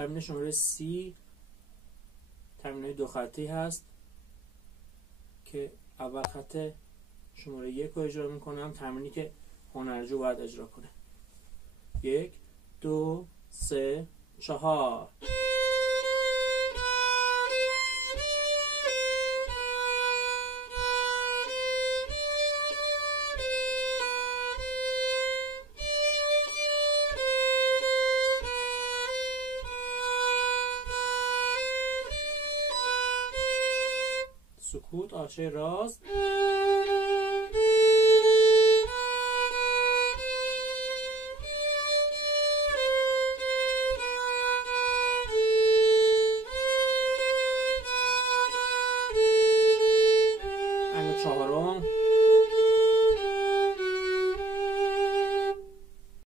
تمرین شماره C تمرین 2 خطی هست که اول خط شماره 1 رو اجرا میکنم، تمرینی که هنرجو باید اجرا کنه. 1 2 3 4. سکوت، آرچه راست.